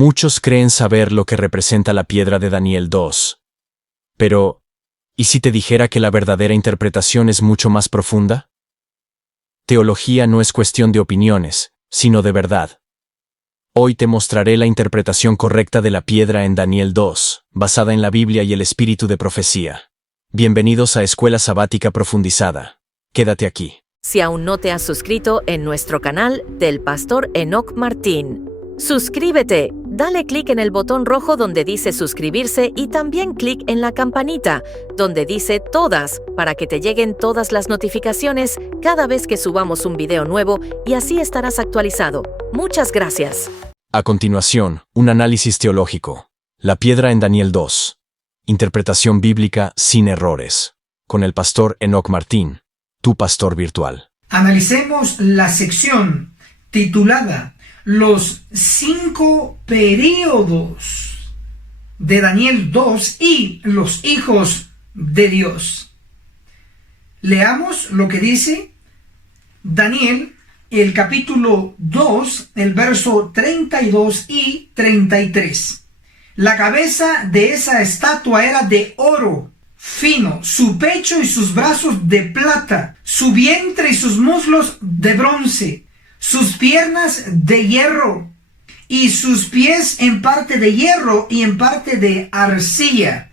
Muchos creen saber lo que representa la piedra de Daniel 2. Pero, ¿y si te dijera que la verdadera interpretación es mucho más profunda? Teología no es cuestión de opiniones, sino de verdad. Hoy te mostraré la interpretación correcta de la piedra en Daniel 2, basada en la Biblia y el espíritu de profecía. Bienvenidos a Escuela Sabática Profundizada. Quédate aquí. Si aún no te has suscrito en nuestro canal del Pastor Enoch Martín, suscríbete, dale clic en el botón rojo donde dice suscribirse y también clic en la campanita donde dice todas para que te lleguen todas las notificaciones cada vez que subamos un video nuevo y así estarás actualizado. Muchas gracias. A continuación, un análisis teológico. La piedra en Daniel 2. Interpretación bíblica sin errores. Con el Pastor Enoch Martín, tu pastor virtual. Analicemos la sección titulada Los 5 períodos de Daniel 2 y los hijos de Dios. Leamos lo que dice Daniel, el capítulo 2, el verso 32 y 33. La cabeza de esa estatua era de oro fino, su pecho y sus brazos de plata, su vientre y sus muslos de bronce, sus piernas de hierro y sus pies en parte de hierro y en parte de arcilla.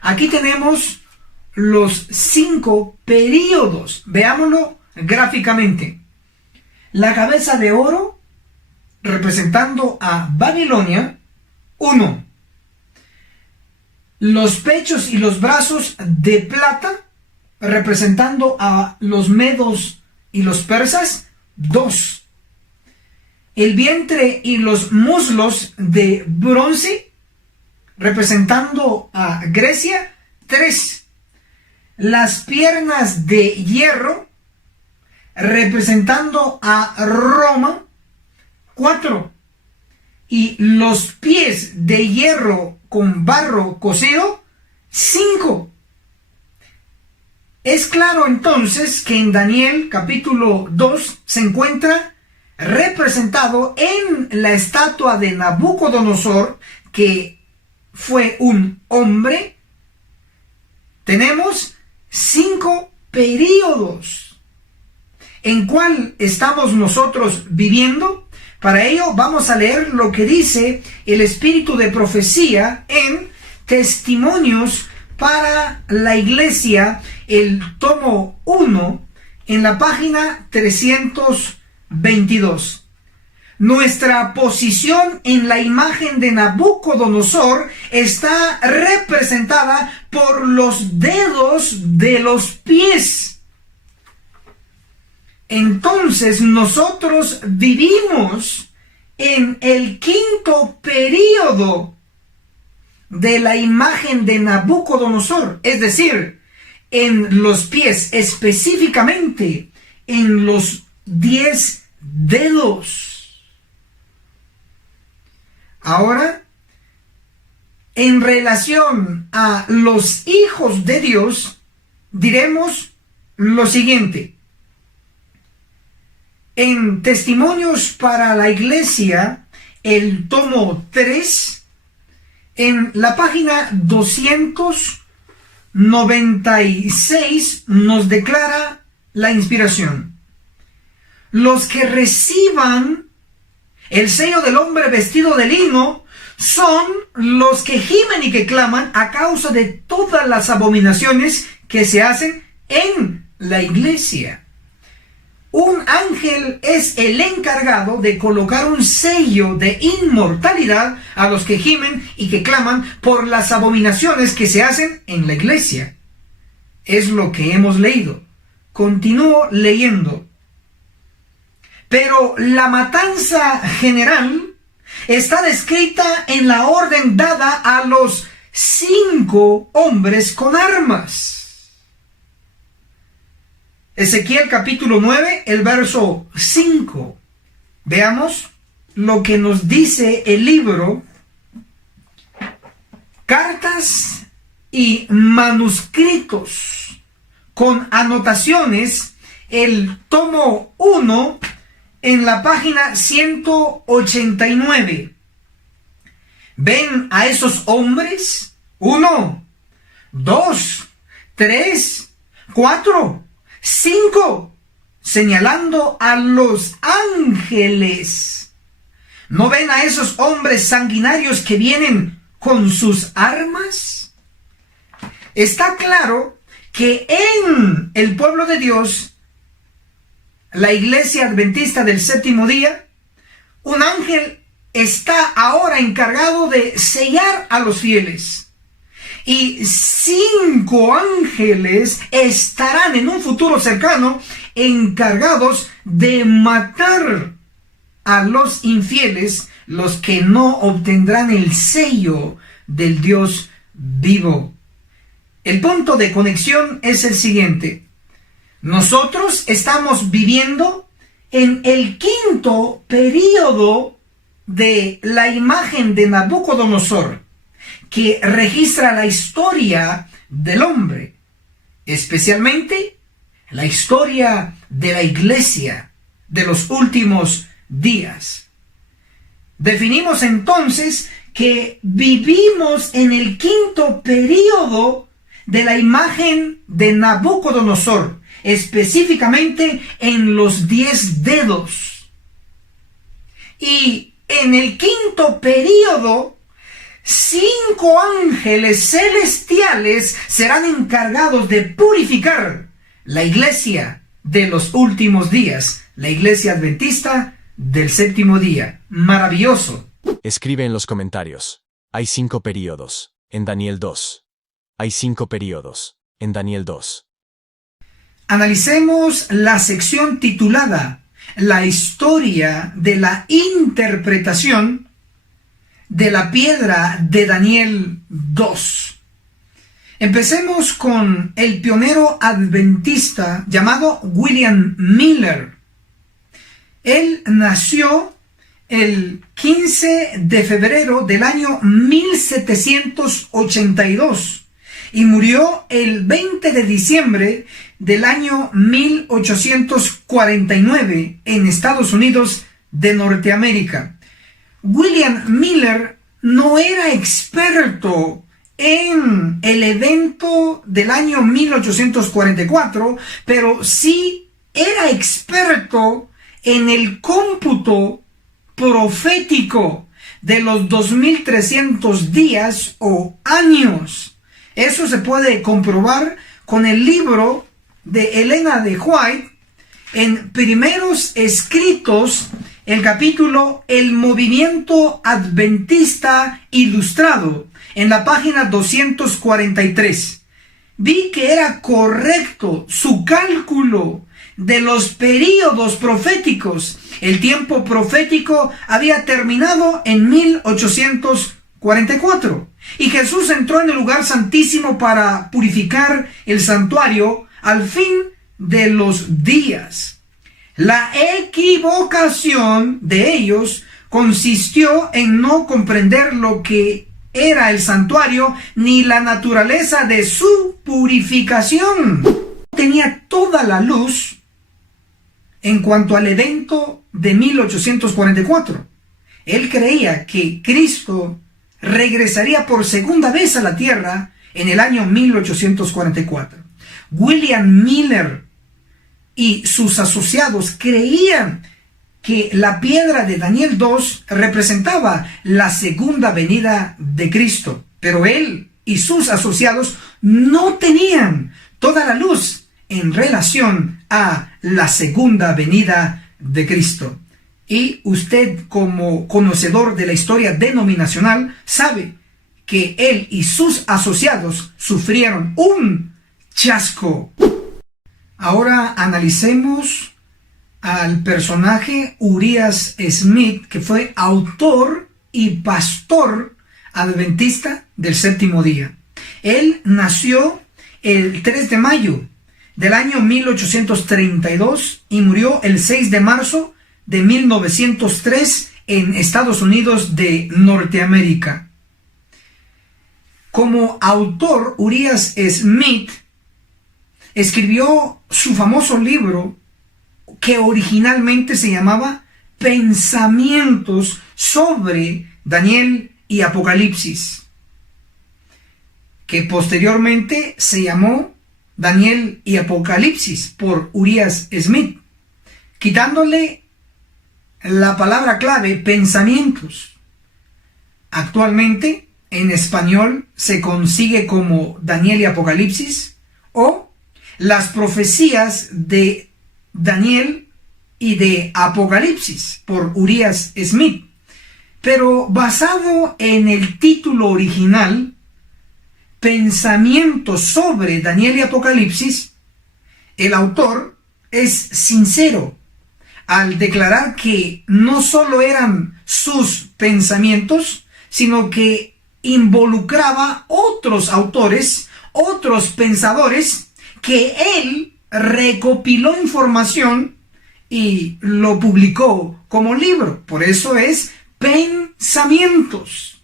Aquí tenemos los 5 períodos. Veámoslo gráficamente. La cabeza de oro representando a Babilonia, 1. Los pechos y los brazos de plata representando a los medos y los persas, 2. El vientre y los muslos de bronce representando a Grecia, 3. Las piernas de hierro representando a Roma, 4. Y los pies de hierro con barro cocido, 5. Es claro entonces que en Daniel capítulo 2 se encuentra representado en la estatua de Nabucodonosor, que fue un hombre. Tenemos 5 períodos. ¿En cuál estamos nosotros viviendo? Para ello vamos a leer lo que dice el espíritu de profecía en Testimonios para la Iglesia, el tomo 1, en la página 322. Nuestra posición en la imagen de Nabucodonosor está representada por los dedos de los pies. Entonces nosotros vivimos en el 5.º período de la imagen de Nabucodonosor, es decir, en los pies, específicamente en los 10 dedos. Ahora, en relación a los hijos de Dios, diremos lo siguiente. En Testimonios para la Iglesia, el tomo 3, en la página 296 nos declara la inspiración. Los que reciban el sello del hombre vestido de lino son los que gimen y que claman a causa de todas las abominaciones que se hacen en la iglesia. Un ángel es el encargado de colocar un sello de inmortalidad a los que gimen y que claman por las abominaciones que se hacen en la iglesia. Es lo que hemos leído. Continúo leyendo. Pero la matanza general está descrita en la orden dada a los 5 hombres con armas. Ezequiel capítulo 9, el verso 5. Veamos lo que nos dice el libro Cartas y manuscritos con anotaciones, el tomo 1, en la página 189. ¿Ven a esos hombres? 1, 2, 3, 4, 5, señalando a los ángeles. ¿No ven a esos hombres sanguinarios que vienen con sus armas? Está claro que en el pueblo de Dios, la iglesia adventista del séptimo día, un ángel está ahora encargado de sellar a los fieles. Y 5 ángeles estarán en un futuro cercano encargados de matar a los infieles, los que no obtendrán el sello del Dios vivo. El punto de conexión es el siguiente. Nosotros estamos viviendo en el 5º período de la imagen de Nabucodonosor, que registra la historia del hombre, especialmente la historia de la iglesia de los últimos días. Definimos entonces que vivimos en el 5º período de la imagen de Nabucodonosor, específicamente en los 10 dedos. Y en el 5º período, 5 ángeles celestiales serán encargados de purificar la iglesia de los últimos días, la iglesia adventista del séptimo día. Maravilloso. Escribe en los comentarios. Hay 5 períodos en Daniel 2. Hay 5 períodos en Daniel 2. Analicemos la sección titulada La historia de la interpretación de la piedra de Daniel 2. Empecemos con el pionero adventista llamado William Miller. Él nació el 15 de febrero del año 1782 y murió el 20 de diciembre del año 1849 en Estados Unidos de Norteamérica. William Miller no era experto en el evento del año 1844, pero sí era experto en el cómputo profético de los 2300 días o años. Eso se puede comprobar con el libro de Elena de White en Primeros Escritos, el capítulo El Movimiento Adventista Ilustrado, en la página 243. Vi que era correcto su cálculo de los períodos proféticos. El tiempo profético había terminado en 1844 y Jesús entró en el lugar santísimo para purificar el santuario al fin de los días. La equivocación de ellos consistió en no comprender lo que era el santuario ni la naturaleza de su purificación. Tenía toda la luz en cuanto al evento de 1844. Él creía que Cristo regresaría por segunda vez a la tierra en el año 1844. William Miller y sus asociados creían que la piedra de Daniel 2 representaba la segunda venida de Cristo, pero él y sus asociados no tenían toda la luz en relación a la segunda venida de Cristo. Y usted, como conocedor de la historia denominacional, sabe que él y sus asociados sufrieron un chasco. Ahora analicemos al personaje Urias Smith, que fue autor y pastor adventista del séptimo día. Él nació el 3 de mayo del año 1832 y murió el 6 de marzo de 1903 en Estados Unidos de Norteamérica. Como autor, Urias Smith escribió su famoso libro que originalmente se llamaba Pensamientos sobre Daniel y Apocalipsis, que posteriormente se llamó Daniel y Apocalipsis por Urias Smith, quitándole la palabra clave pensamientos. Actualmente en español se consigue como Daniel y Apocalipsis o las profecías de Daniel y de Apocalipsis por Urias Smith. Pero basado en el título original, Pensamientos sobre Daniel y Apocalipsis, el autor es sincero al declarar que no solo eran sus pensamientos, sino que involucraba otros autores, otros pensadores, que él recopiló información y lo publicó como libro. Por eso es Pensamientos,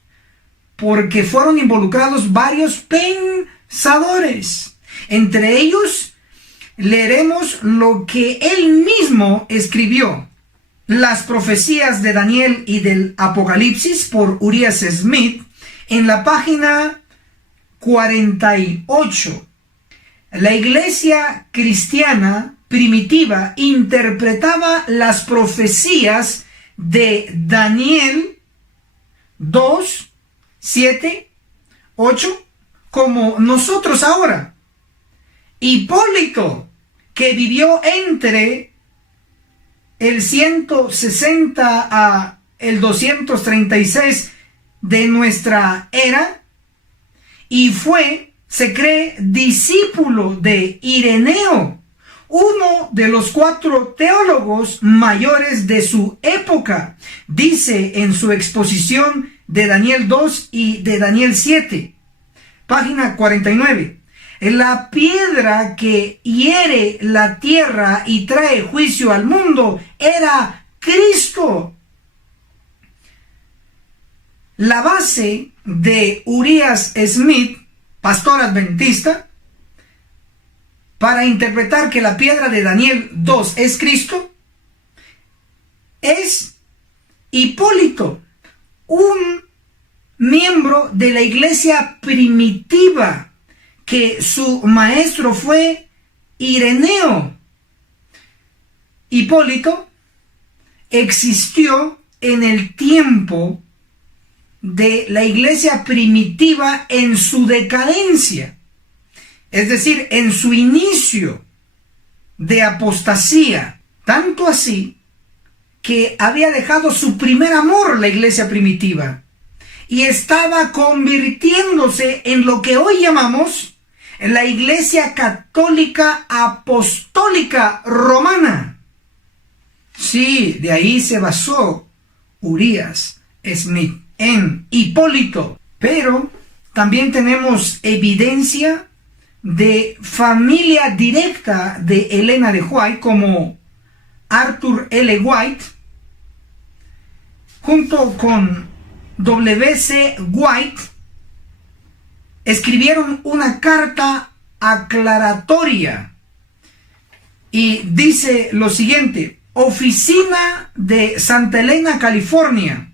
porque fueron involucrados varios pensadores. Entre ellos leeremos lo que él mismo escribió: las profecías de Daniel y del Apocalipsis por Urias Smith, en la página 48. La iglesia cristiana primitiva interpretaba las profecías de Daniel 2, 7, 8, como nosotros ahora. Hipólito, que vivió entre el 160 a el 236 de nuestra era, y fue, se cree, discípulo de Ireneo, uno de los 4 teólogos mayores de su época, dice en su exposición de Daniel 2 y de Daniel 7, página 49. La piedra que hiere la tierra y trae juicio al mundo era Cristo. La base de Urias Smith, pastor adventista, para interpretar que la piedra de Daniel 2 es Cristo, es Hipólito, un miembro de la iglesia primitiva, que su maestro fue Ireneo. Hipólito existió en el tiempo de la iglesia primitiva en su decadencia, es decir, en su inicio de apostasía, tanto así que había dejado su primer amor, la iglesia primitiva, y estaba convirtiéndose en lo que hoy llamamos la Iglesia Católica Apostólica Romana. Sí, de ahí se basó Urias Smith, en Hipólito. Pero también tenemos evidencia de familia directa de Elena de White, como Arthur L. White, junto con W.C. White, escribieron una carta aclaratoria y dice lo siguiente: Oficina de Santa Elena, California,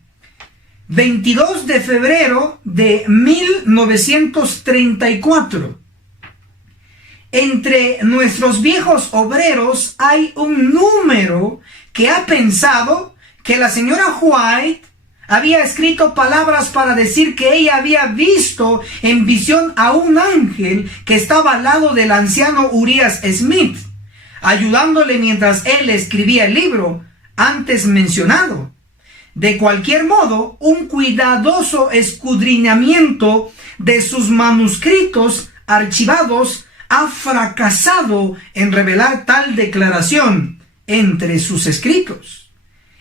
22 de febrero de 1934. Entre nuestros viejos obreros hay un número que ha pensado que la señora White había escrito palabras para decir que ella había visto en visión a un ángel que estaba al lado del anciano Urias Smith, ayudándole mientras él escribía el libro antes mencionado. De cualquier modo, un cuidadoso escudriñamiento de sus manuscritos archivados ha fracasado en revelar tal declaración entre sus escritos.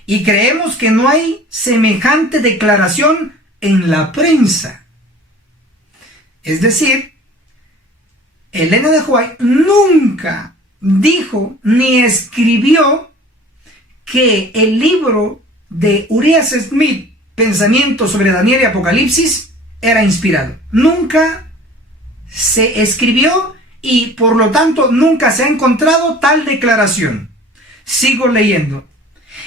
Y creemos que no hay semejante declaración en la prensa. Es decir, Elena de White nunca dijo ni escribió que el libro de Urias Smith, Pensamientos sobre Daniel y Apocalipsis, era inspirado. Nunca se escribió y por lo tanto nunca se ha encontrado tal declaración. Sigo leyendo.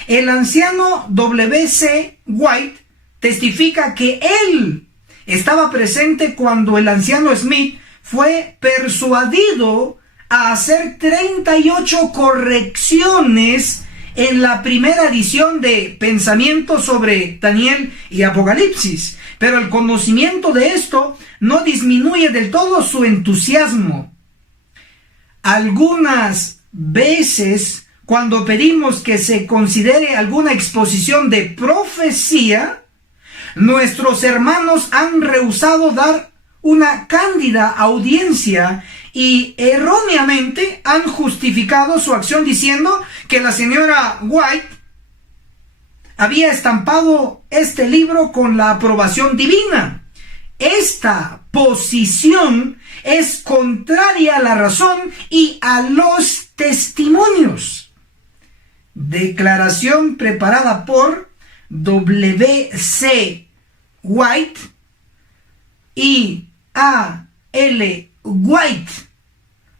El anciano W.C. White testifica que él estaba presente cuando el anciano Smith fue persuadido a hacer 38 correcciones en la primera edición de Pensamientos sobre Daniel y Apocalipsis. Pero el conocimiento de esto no disminuye del todo su entusiasmo. Algunas veces, cuando pedimos que se considere alguna exposición de profecía, nuestros hermanos han rehusado dar una cándida audiencia y erróneamente han justificado su acción diciendo que la señora White había estampado este libro con la aprobación divina. Esta posición es contraria a la razón y a los testimonios. Declaración preparada por W.C. White y A.L. White,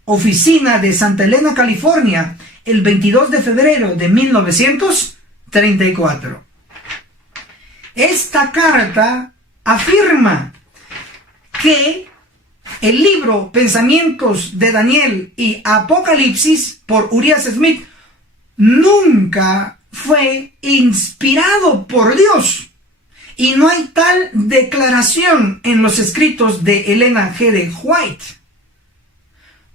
oficina de Santa Elena, California, el 22 de febrero de 1934. Esta carta afirma que el libro Pensamientos de Daniel y Apocalipsis por Urias Smith nunca fue inspirado por Dios. Y no hay tal declaración en los escritos de Elena G. de White.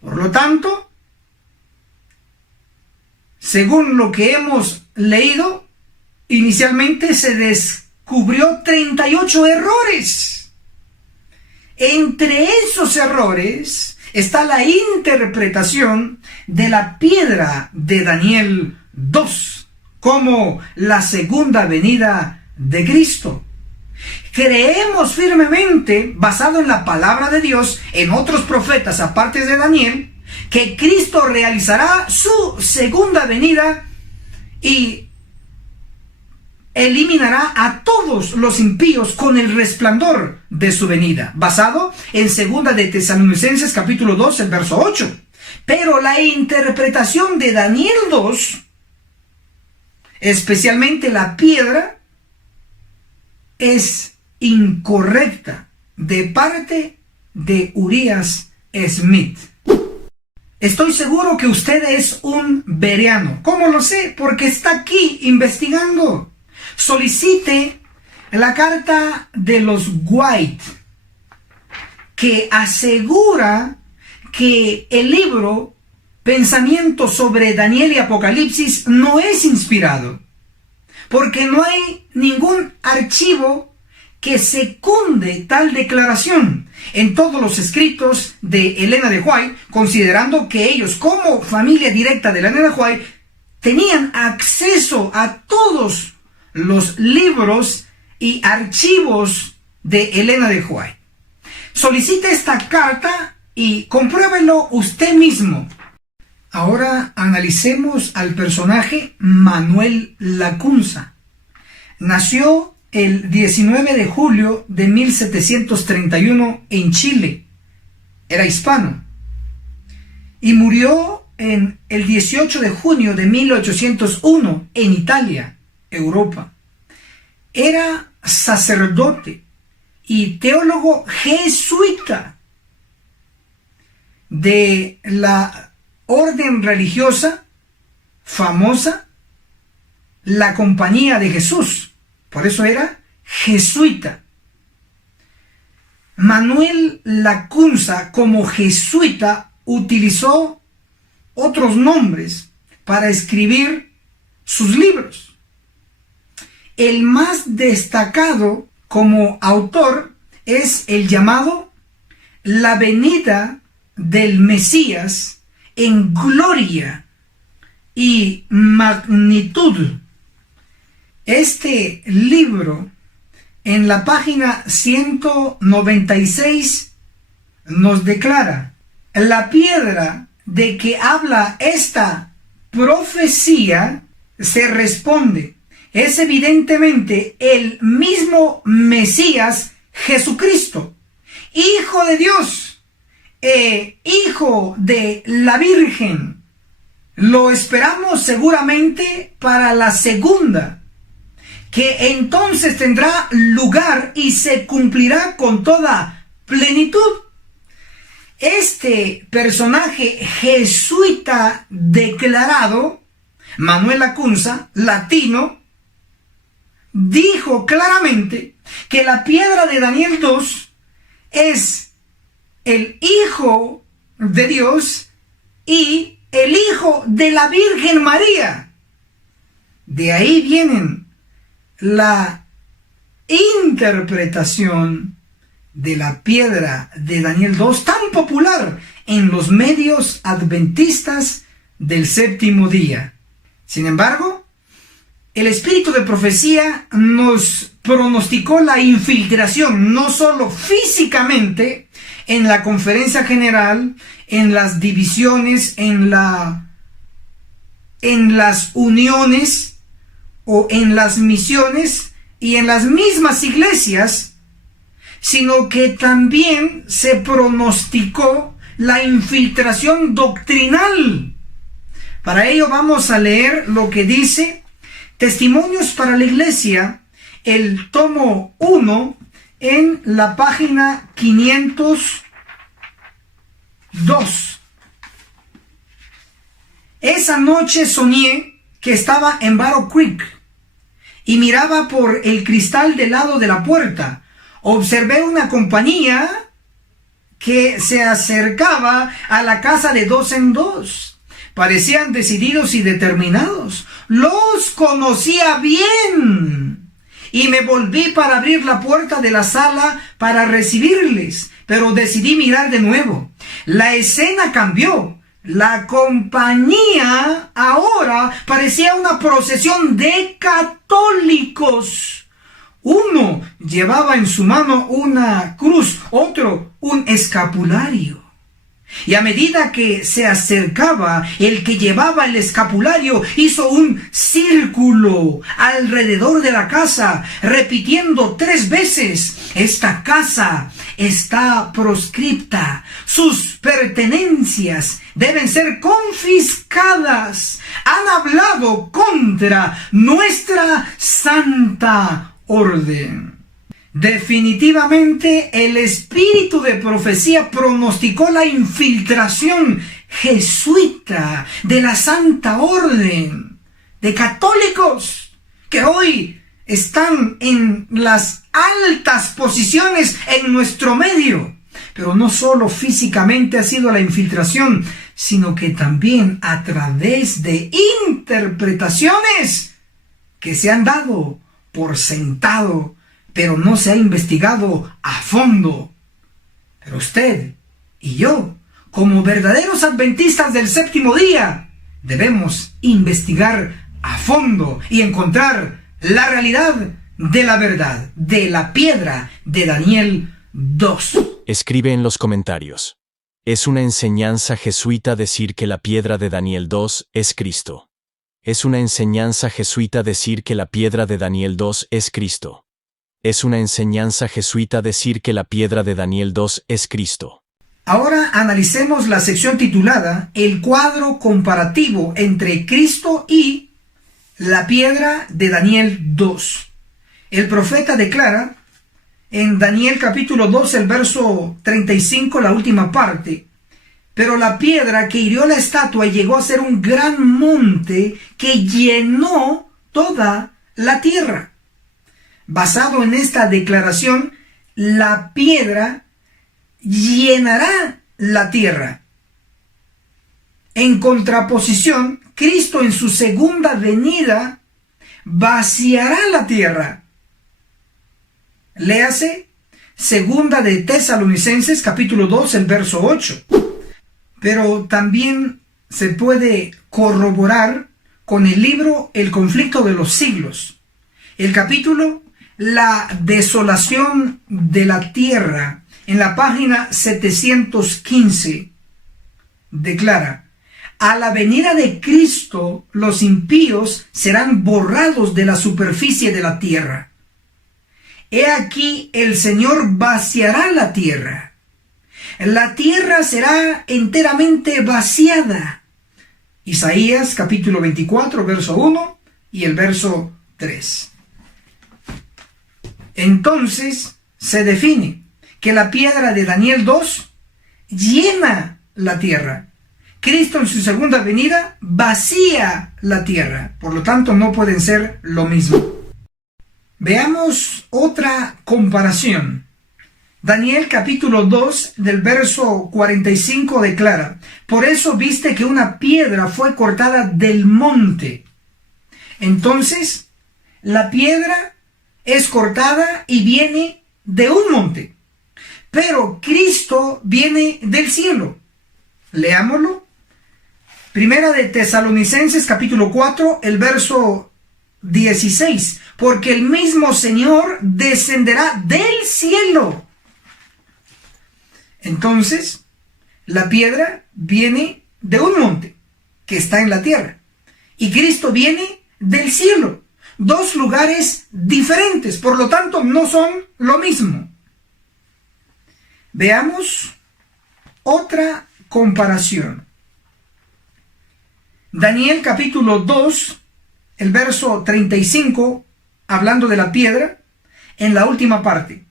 Por lo tanto, según lo que hemos leído, inicialmente se descubrió 38 errores. Entre esos errores está la interpretación de la piedra de Daniel 2 como la segunda venida de Cristo. Creemos firmemente, basado en la palabra de Dios, en otros profetas aparte de Daniel, que Cristo realizará su segunda venida y eliminará a todos los impíos con el resplandor de su venida, basado en 2 de Tesalonicenses capítulo 2, el verso 8. Pero la interpretación de Daniel 2, especialmente la piedra, es incorrecta de parte de Urias Smith. Estoy seguro que usted es un bereano. ¿Cómo lo sé? Porque está aquí investigando. Solicite la carta de los White, que asegura que el libro Pensamientos sobre Daniel y Apocalipsis no es inspirado, porque no hay ningún archivo que secunde tal declaración en todos los escritos de Elena de White, considerando que ellos, como familia directa de Elena de White, tenían acceso a todos los libros y archivos de Elena de White. Solicite esta carta y compruébelo usted mismo. Ahora analicemos al personaje Manuel Lacunza. Nació el 19 de julio de 1731 en Chile. Era hispano. Y murió el 18 de junio de 1801 en Italia, Europa. Era sacerdote y teólogo jesuita de la orden religiosa famosa, la Compañía de Jesús. Por eso era jesuita. Manuel Lacunza, como jesuita, utilizó otros nombres para escribir sus libros. El más destacado como autor es el llamado La venida del Mesías en gloria y magnitud. Este libro, en la página 196, nos declara: la piedra de que habla esta profecía, se responde, es evidentemente el mismo Mesías Jesucristo, Hijo de Dios e Hijo de la Virgen. Lo esperamos seguramente para la segunda, que entonces tendrá lugar y se cumplirá con toda plenitud. Este personaje jesuita declarado, Manuel Lacunza, latino, dijo claramente que la piedra de Daniel 2 es el Hijo de Dios y el Hijo de la Virgen María. De ahí vienen la interpretación de la piedra de Daniel 2, tan popular en los medios adventistas del séptimo día. Sin embargo, el espíritu de profecía nos pronosticó la infiltración, no solo físicamente, en la conferencia general, en las divisiones, en las uniones o en las misiones y en las mismas iglesias, sino que también se pronosticó la infiltración doctrinal. Para ello vamos a leer lo que dice Testimonios para la Iglesia, el tomo 1, en la página 502. Esa noche soñé que estaba en Battle Creek y miraba por el cristal del lado de la puerta. Observé una compañía que se acercaba a la casa de dos en dos. Parecían decididos y determinados. Los conocía bien. Y me volví para abrir la puerta de la sala para recibirles, pero decidí mirar de nuevo. La escena cambió. La compañía ahora parecía una procesión de católicos. Uno llevaba en su mano una cruz, otro un escapulario. Y a medida que se acercaba, el que llevaba el escapulario hizo un círculo alrededor de la casa, repitiendo 3 veces: esta casa está proscripta, sus pertenencias deben ser confiscadas. Han hablado contra nuestra santa orden. Definitivamente el espíritu de profecía pronosticó la infiltración jesuita de la Santa Orden, de católicos que hoy están en las altas posiciones en nuestro medio. Pero no solo físicamente ha sido la infiltración, sino que también a través de interpretaciones que se han dado por sentado, pero no se ha investigado a fondo. Pero usted y yo, como verdaderos adventistas del séptimo día, debemos investigar a fondo y encontrar la realidad de la verdad, de la piedra de Daniel 2. Escribe en los comentarios. ¿Es una enseñanza jesuita decir que la piedra de Daniel 2 es Cristo? ¿Es una enseñanza jesuita decir que la piedra de Daniel 2 es Cristo? ¿Es una enseñanza jesuita decir que la piedra de Daniel 2 es Cristo? Ahora analicemos la sección titulada El cuadro comparativo entre Cristo y la piedra de Daniel 2. El profeta declara en Daniel capítulo 2, el verso 35, la última parte: pero la piedra que hirió la estatua llegó a ser un gran monte que llenó toda la tierra. Basado en esta declaración, la piedra llenará la tierra. En contraposición, Cristo en su segunda venida vaciará la tierra. Léase Segunda de Tesalonicenses capítulo 2, el verso 8. Pero también se puede corroborar con el libro El conflicto de los siglos. El capítulo La desolación de la tierra, en la página 715, declara: a la venida de Cristo los impíos serán borrados de la superficie de la tierra. He aquí el Señor vaciará la tierra. La tierra será enteramente vaciada. Isaías capítulo 24, verso 1 y el verso 3. Entonces se define que la piedra de Daniel 2 llena la tierra. Cristo en su segunda venida vacía la tierra. Por lo tanto, no pueden ser lo mismo. Veamos otra comparación. Daniel capítulo 2 del verso 45 declara: por eso viste que una piedra fue cortada del monte. Entonces, la piedra es cortada y viene de un monte. Pero Cristo viene del cielo. Leámoslo. Primera de Tesalonicenses capítulo 4, el verso 16. Porque el mismo Señor descenderá del cielo. Entonces, la piedra viene de un monte que está en la tierra. Y Cristo viene del cielo. Dos lugares diferentes, por lo tanto no son lo mismo. Veamos otra comparación. Daniel capítulo 2, el verso 35, hablando de la piedra, en la última parte.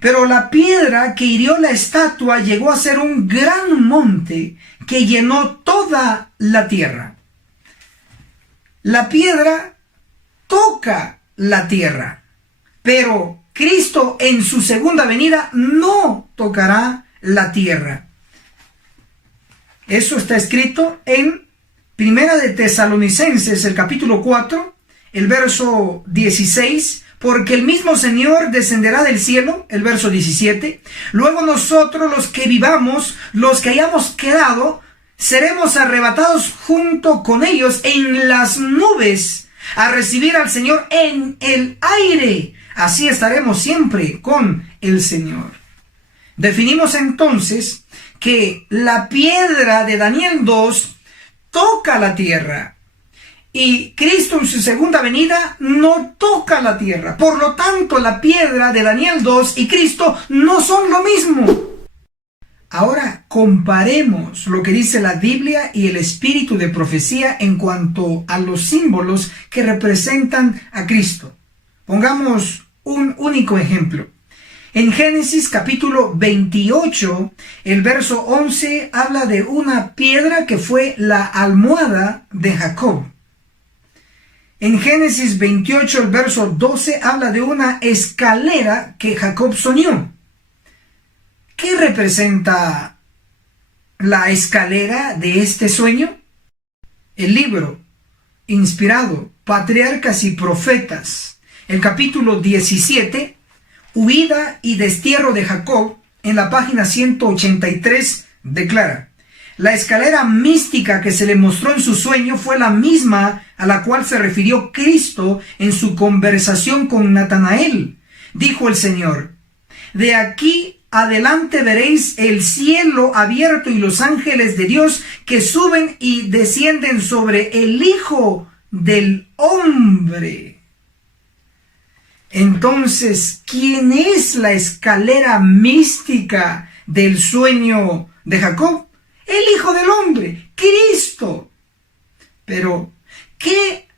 Pero la piedra que hirió la estatua llegó a ser un gran monte que llenó toda la tierra. La piedra toca la tierra, pero Cristo en su segunda venida no tocará la tierra. Eso está escrito en Primera de Tesalonicenses, el capítulo 4, el verso 16, porque el mismo Señor descenderá del cielo, el verso 17. Luego nosotros, los que vivamos, los que hayamos quedado, seremos arrebatados junto con ellos en las nubes a recibir al Señor en el aire. Así estaremos siempre con el Señor. Definimos entonces que la piedra de Daniel 2 toca la tierra y Cristo en su segunda venida no toca la tierra. Por lo tanto, la piedra de Daniel 2 y Cristo no son lo mismo. Ahora comparemos lo que dice la Biblia y el espíritu de profecía en cuanto a los símbolos que representan a Cristo. Pongamos un único ejemplo. En Génesis capítulo 28, el verso 11 habla de una piedra que fue la almohada de Jacob. En Génesis 28, el verso 12 habla de una escalera que Jacob soñó. ¿Qué representa la escalera de este sueño? El libro inspirado, Patriarcas y Profetas, el capítulo 17, Huida y destierro de Jacob, en la página 183, declara: la escalera mística que se le mostró en su sueño fue la misma a la cual se refirió Cristo en su conversación con Natanael. Dijo el Señor: de aquí adelante veréis el cielo abierto y los ángeles de Dios que suben y descienden sobre el Hijo del Hombre. Entonces, ¿quién es la escalera mística del sueño de Jacob? El Hijo del Hombre, Cristo. Pero, ¿qué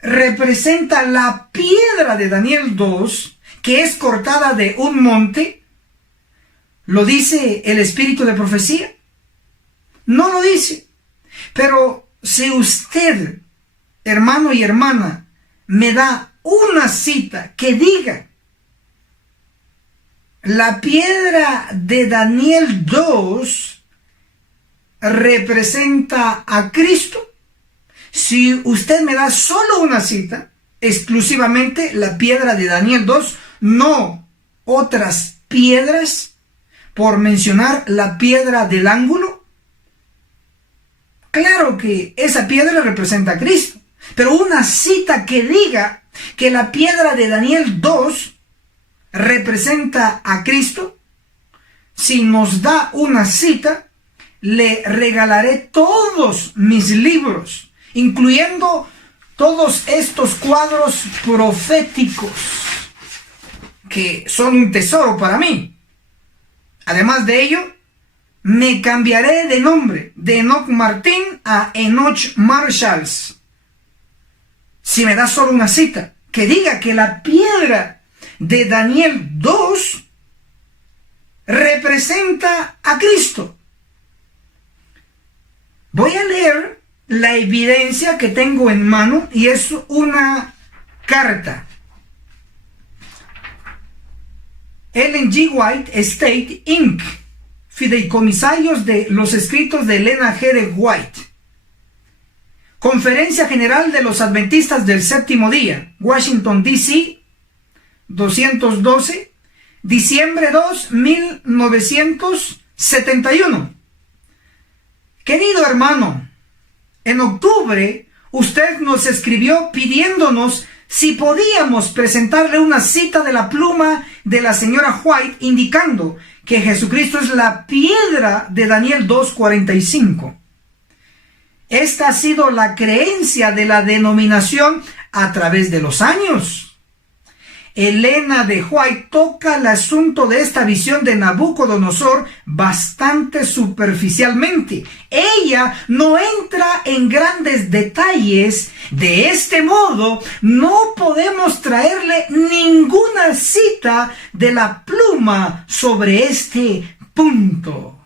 representa la piedra de Daniel 2, que es cortada de un monte? ¿Lo dice el espíritu de profecía? No lo dice. Pero si usted, hermano y hermana, me da una cita que diga la piedra de Daniel 2 representa a Cristo, si usted me da solo una cita, exclusivamente la piedra de Daniel 2, no otras piedras, por mencionar la piedra del ángulo, claro que esa piedra representa a Cristo, pero una cita que diga que la piedra de Daniel 2 representa a Cristo, si nos da una cita, le regalaré todos mis libros, incluyendo todos estos cuadros proféticos, que son un tesoro para mí. Además de ello, me cambiaré de nombre, de Enoch Martín a Enoch Marshalls. Si me da solo una cita, que diga que la piedra de Daniel 2 representa a Cristo. Voy a leer la evidencia que tengo en mano y es una carta. Ellen G. White Estate Inc. Fideicomisarios de los escritos de Elena G. de White. Conferencia General de los Adventistas del Séptimo Día, Washington, D.C., 212, diciembre 2, 1971. Querido hermano, en octubre usted nos escribió pidiéndonos si podíamos presentarle una cita de la pluma de la señora White indicando que Jesucristo es la piedra de Daniel 2:45. Esta ha sido la creencia de la denominación a través de los años. Elena de White toca el asunto de esta visión de Nabucodonosor bastante superficialmente. Ella no entra en grandes detalles. De este modo, no podemos traerle ninguna cita de la pluma sobre este punto.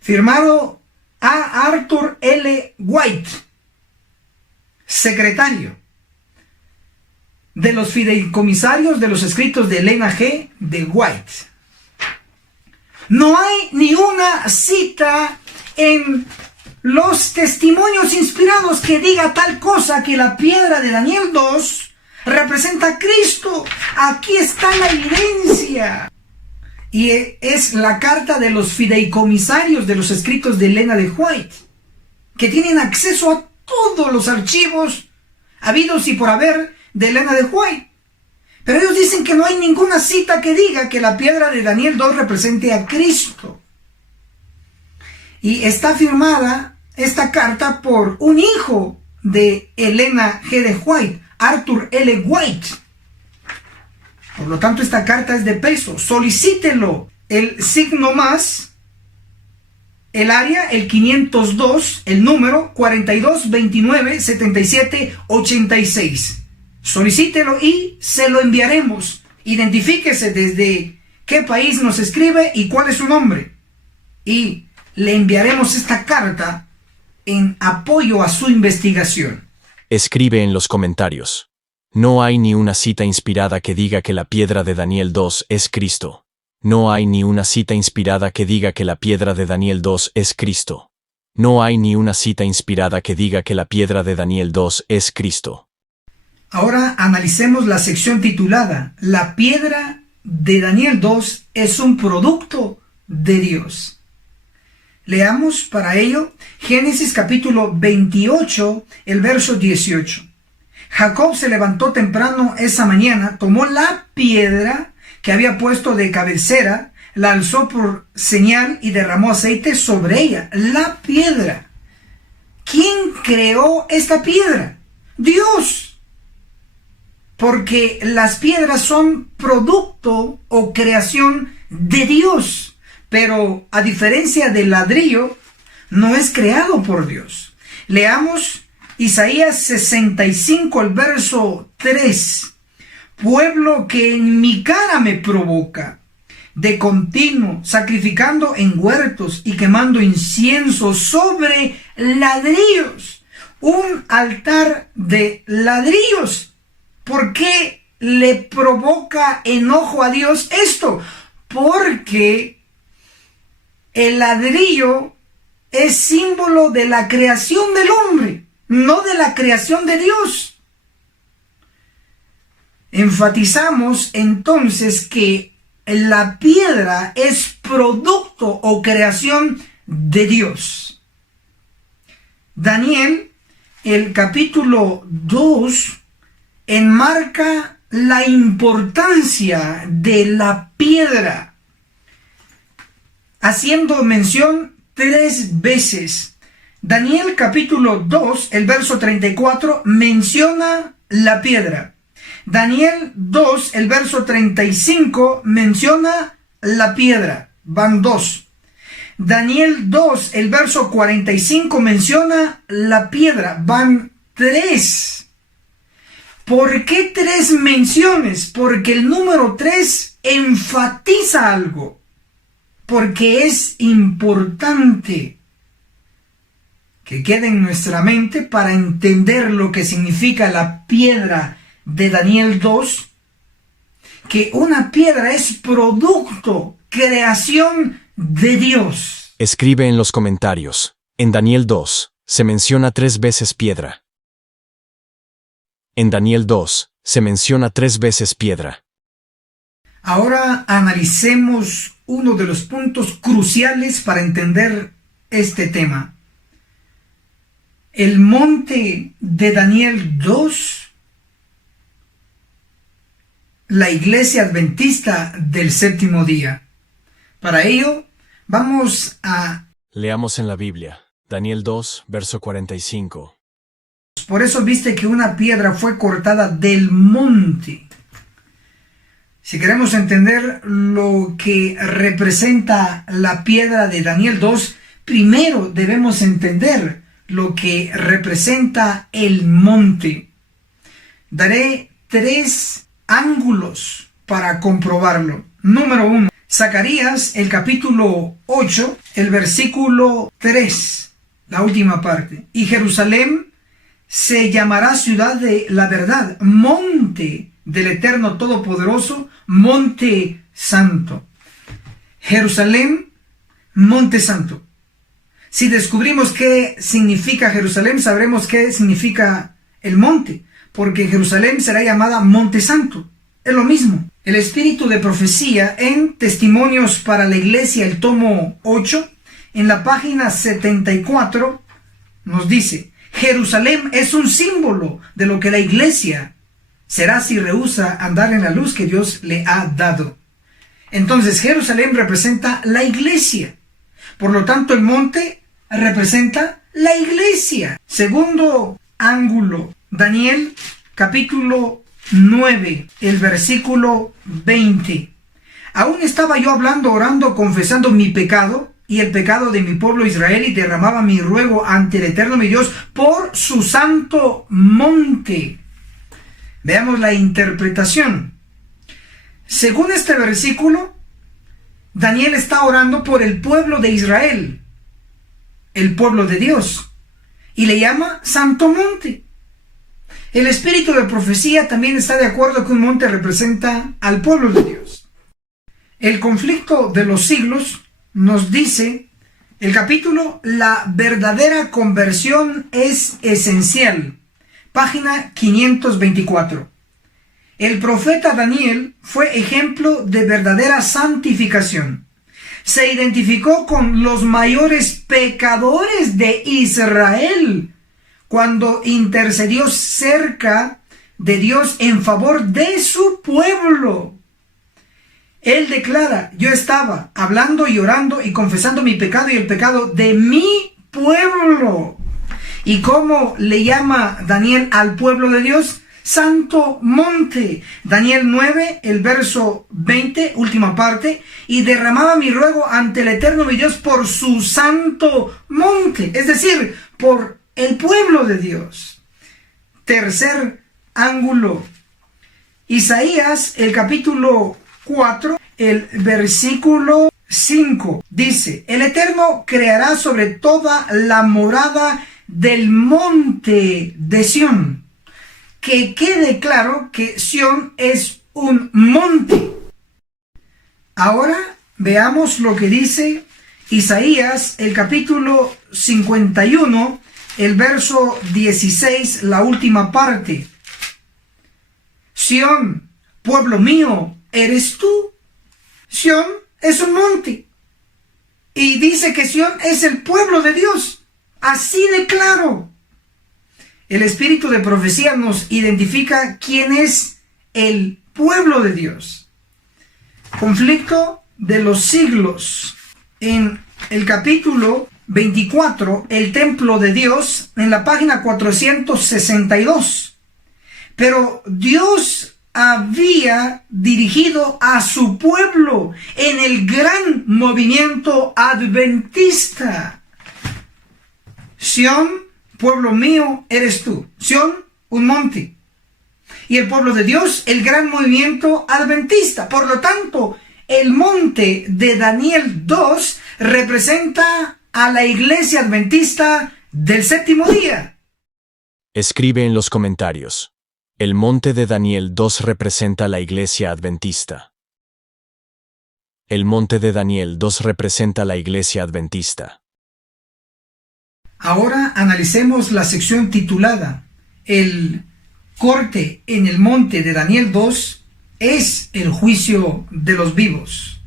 Firmado a Arthur L. White, secretario de los fideicomisarios de los escritos de Elena G. de White. No hay ni una cita en los testimonios inspirados que diga tal cosa que la piedra de Daniel 2 representa a Cristo. Aquí está la evidencia. Y es la carta de los fideicomisarios de los escritos de Elena de White, que tienen acceso a todos los archivos habidos y por haber de Elena de White. Pero ellos dicen que no hay ninguna cita que diga que la piedra de Daniel 2 represente a Cristo. Y está firmada esta carta por un hijo de Elena G. de White, Arthur L. White. Por lo tanto, esta carta es de peso. Solicítelo. El signo más, el área, el 502, el número 42297786. Solicítelo y se lo enviaremos. Identifíquese desde qué país nos escribe y cuál es su nombre. Y le enviaremos esta carta en apoyo a su investigación. Escribe en los comentarios. No hay ni una cita inspirada que diga que la piedra de Daniel 2 es Cristo. No hay ni una cita inspirada que diga que la piedra de Daniel 2 es Cristo. No hay ni una cita inspirada que diga que la piedra de Daniel 2 es Cristo. Ahora analicemos la sección titulada La piedra de Daniel 2 es un producto de Dios. Leamos para ello Génesis capítulo 28, el verso 18. Jacob se levantó temprano esa mañana, tomó la piedra que había puesto de cabecera, la alzó por señal y derramó aceite sobre ella. La piedra. ¿Quién creó esta piedra? Dios. Porque las piedras son producto o creación de Dios. Pero a diferencia del ladrillo, no es creado por Dios. Leamos Isaías 65, el verso 3. Pueblo que en mi cara me provoca, de continuo, sacrificando en huertos y quemando incienso sobre ladrillos. Un altar de ladrillos. ¿Por qué le provoca enojo a Dios esto? Porque el ladrillo es símbolo de la creación del hombre, no de la creación de Dios. Enfatizamos entonces que la piedra es producto o creación de Dios. Daniel, el capítulo 2, enmarca la importancia de la piedra, haciendo mención 3 veces. Daniel capítulo 2, el verso 34, menciona la piedra. Daniel 2, el verso 35, menciona la piedra. Van 2. Daniel 2, el verso 45, menciona la piedra. Van 3. ¿Por qué 3 menciones? Porque el número 3 enfatiza algo. Porque es importante que quede en nuestra mente para entender lo que significa la piedra de Daniel 2, que una piedra es producto, creación de Dios. Escribe en los comentarios. En Daniel 2, se menciona 3 veces piedra. En Daniel 2, se menciona 3 veces piedra. Ahora analicemos uno de los puntos cruciales para entender este tema. El monte de Daniel 2, la iglesia adventista del séptimo día. Para ello, vamos a... Leamos en la Biblia. Daniel 2, verso 45. Por eso viste que una piedra fue cortada del monte. Si queremos entender lo que representa la piedra de Daniel 2, primero debemos entender lo que representa el monte. Daré 3 ángulos para comprobarlo. Número 1. Zacarías, el capítulo 8, el versículo 3, la última parte. Y Jerusalén se llamará ciudad de la verdad, monte del Eterno Todopoderoso, monte santo. Jerusalén, monte santo. Si descubrimos qué significa Jerusalén, sabremos qué significa el monte, porque Jerusalén será llamada monte santo. Es lo mismo. El espíritu de profecía en Testimonios para la Iglesia, el tomo 8, en la página 74, nos dice: Jerusalén es un símbolo de lo que la iglesia será si rehúsa andar en la luz que Dios le ha dado. Entonces Jerusalén representa la iglesia. Por lo tanto, el monte representa la iglesia. Segundo ángulo, Daniel capítulo 9, el versículo 20. Aún estaba yo hablando, orando, confesando mi pecado y el pecado de mi pueblo Israel, y derramaba mi ruego ante el Eterno mi Dios por su santo monte. Veamos la interpretación. Según este versículo, Daniel está orando por el pueblo de Israel, el pueblo de Dios, y le llama santo monte. El espíritu de profecía también está de acuerdo que un monte representa al pueblo de Dios. El conflicto de los siglos nos dice el capítulo: la verdadera conversión es esencial. Página 524. El profeta Daniel fue ejemplo de verdadera santificación. Se identificó con los mayores pecadores de Israel cuando intercedió cerca de Dios en favor de su pueblo. Él declara: yo estaba hablando y orando y confesando mi pecado y el pecado de mi pueblo. ¿Y cómo le llama Daniel al pueblo de Dios? Santo monte. Daniel 9, el verso 20, última parte. Y derramaba mi ruego ante el Eterno mi Dios por su santo monte. Es decir, por el pueblo de Dios. Tercer ángulo. Isaías, el capítulo 4, el versículo 5, dice: el Eterno creará sobre toda la morada del monte de Sión. Que quede claro que Sión es un monte. Ahora veamos lo que dice Isaías, el capítulo 51, el verso 16, la última parte. Sión, pueblo mío, ¿eres tú? Sión es un monte. Y dice que Sión es el pueblo de Dios. Así de claro. El espíritu de profecía nos identifica quién es el pueblo de Dios. Conflicto de los siglos. En el capítulo 24, el templo de Dios, en la página 462. Pero Dios había dirigido a su pueblo en el gran movimiento adventista. Sión, pueblo mío, eres tú. Sión, un monte. y el pueblo de Dios, el gran movimiento adventista. Por lo tanto, el monte de Daniel 2 representa a la iglesia adventista del séptimo día. Escribe en los comentarios. El monte de Daniel 2 representa a la iglesia adventista. El monte de Daniel 2 representa a la iglesia adventista. Ahora analicemos la sección titulada El corte en el monte de Daniel 2 es el juicio de los vivos.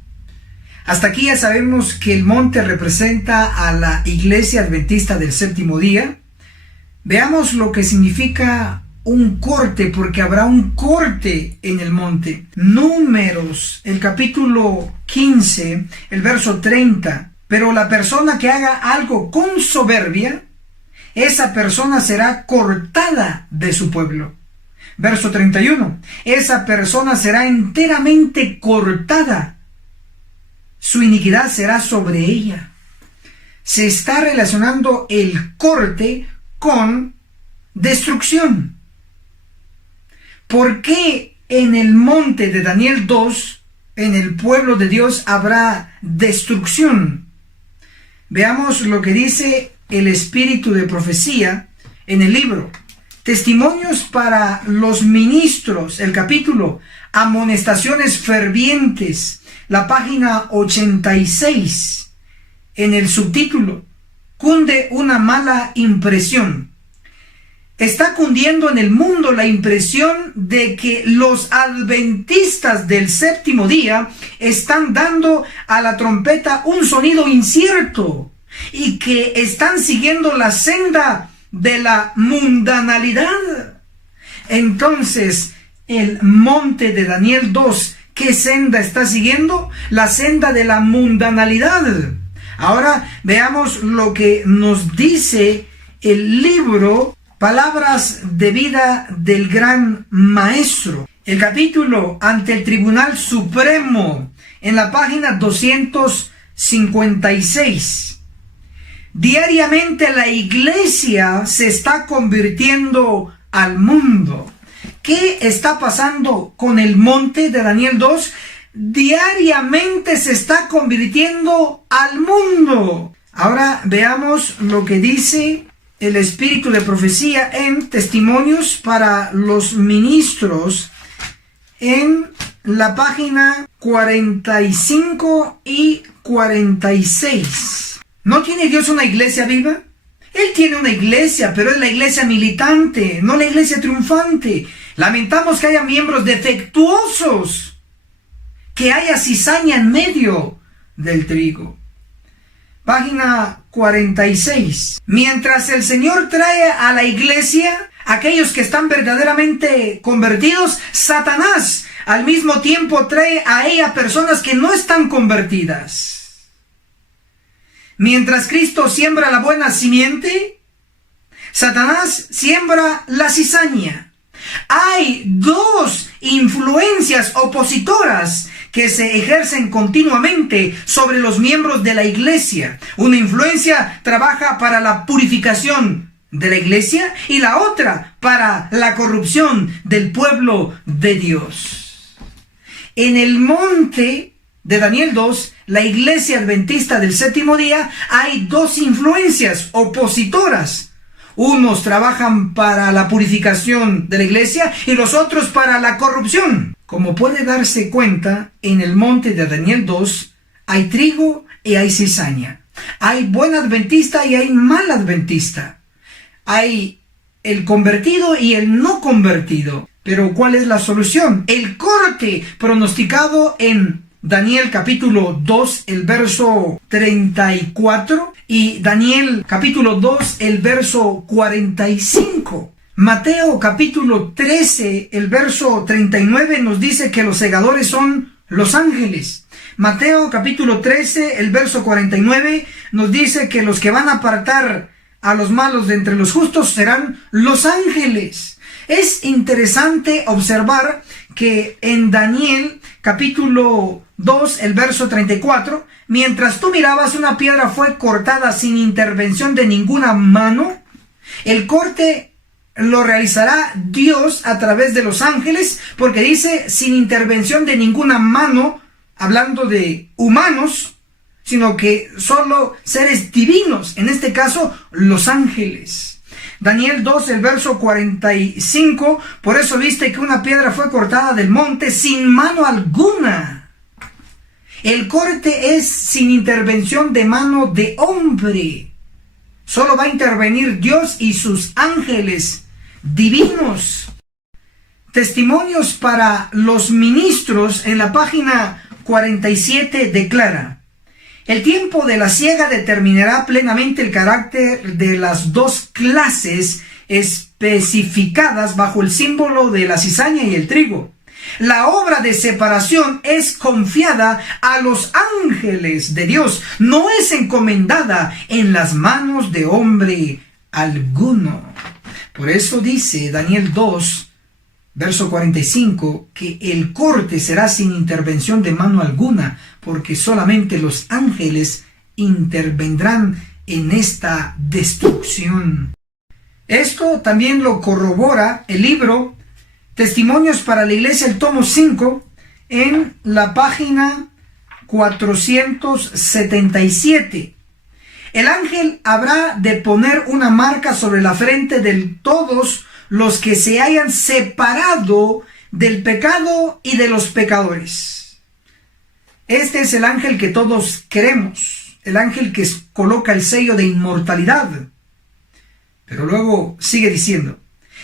Hasta aquí ya sabemos que el monte representa a la iglesia adventista del séptimo día. Veamos lo que significa un corte, porque habrá un corte en el monte. Números, el capítulo 15, el verso 30. Pero la persona que haga algo con soberbia, esa persona será cortada de su pueblo. Verso 31. Esa persona será enteramente cortada. Su iniquidad será sobre ella. Se está relacionando el corte con destrucción. ¿Por qué en el monte de Daniel 2, en el pueblo de Dios, habrá destrucción? Veamos lo que dice el espíritu de profecía en el libro Testimonios para los ministros, el capítulo Amonestaciones fervientes, la página 86, en el subtítulo Cunde una mala impresión. Está cundiendo en el mundo la impresión de que los adventistas del séptimo día están dando a la trompeta un sonido incierto y que están siguiendo la senda de la mundanalidad. Entonces, el monte de Daniel 2, ¿qué senda está siguiendo? La senda de la mundanalidad. Ahora veamos lo que nos dice el libro Palabras de vida del gran maestro, el capítulo Ante el Tribunal Supremo, en la página 256. Diariamente la iglesia se está convirtiendo al mundo. ¿Qué está pasando con el monte de Daniel 2? Diariamente se está convirtiendo al mundo. Ahora veamos lo que dice el espíritu de profecía en Testimonios para los ministros, en la página 45 y 46. ¿No tiene Dios una iglesia viva? Él tiene una iglesia, pero es la iglesia militante, no la iglesia triunfante. Lamentamos que haya miembros defectuosos, que haya cizaña en medio del trigo. Página 46. Mientras el Señor trae a la iglesia aquellos que están verdaderamente convertidos, Satanás al mismo tiempo trae a ella personas que no están convertidas. Mientras Cristo siembra la buena simiente, Satanás siembra la cizaña. Hay dos influencias opositoras que se ejercen continuamente sobre los miembros de la iglesia. Una influencia trabaja para la purificación de la iglesia y la otra para la corrupción del pueblo de Dios. En el monte de Daniel 2, la iglesia adventista del séptimo día, hay dos influencias opositoras. Unos trabajan para la purificación de la iglesia y los otros para la corrupción. Como puede darse cuenta, en el monte de Daniel 2 hay trigo y hay cizaña. Hay buen adventista y hay mal adventista. Hay el convertido y el no convertido. Pero ¿cuál es la solución? El corte pronosticado en Daniel capítulo 2, el verso 34, y Daniel capítulo 2, el verso 45. Mateo capítulo 13, el verso 39 nos dice que los segadores son los ángeles. Mateo capítulo 13, el verso 49 nos dice que los que van a apartar a los malos de entre los justos serán los ángeles. Es interesante observar que en Daniel capítulo 2, el verso 34, mientras tú mirabas, una piedra fue cortada sin intervención de ninguna mano. El corte lo realizará Dios a través de los ángeles, porque dice sin intervención de ninguna mano, hablando de humanos, sino que solo seres divinos, en este caso los ángeles. Daniel 2, el verso 45, por eso viste que una piedra fue cortada del monte sin mano alguna. El corte es sin intervención de mano de hombre. Solo va a intervenir Dios y sus ángeles divinos. Testimonios para los ministros en la página 47 declara: el tiempo de la siega determinará plenamente el carácter de las dos clases especificadas bajo el símbolo de la cizaña y el trigo. La obra de separación es confiada a los ángeles de Dios, no es encomendada en las manos de hombre alguno. Por eso dice Daniel 2, verso 45, que el corte será sin intervención de mano alguna, porque solamente los ángeles intervendrán en esta destrucción. Esto también lo corrobora el libro Testimonios para la Iglesia, el tomo 5, en la página 477. El ángel habrá de poner una marca sobre la frente de todos los que se hayan separado del pecado y de los pecadores. Este es el ángel que todos queremos, el ángel que coloca el sello de inmortalidad. Pero luego sigue diciendo: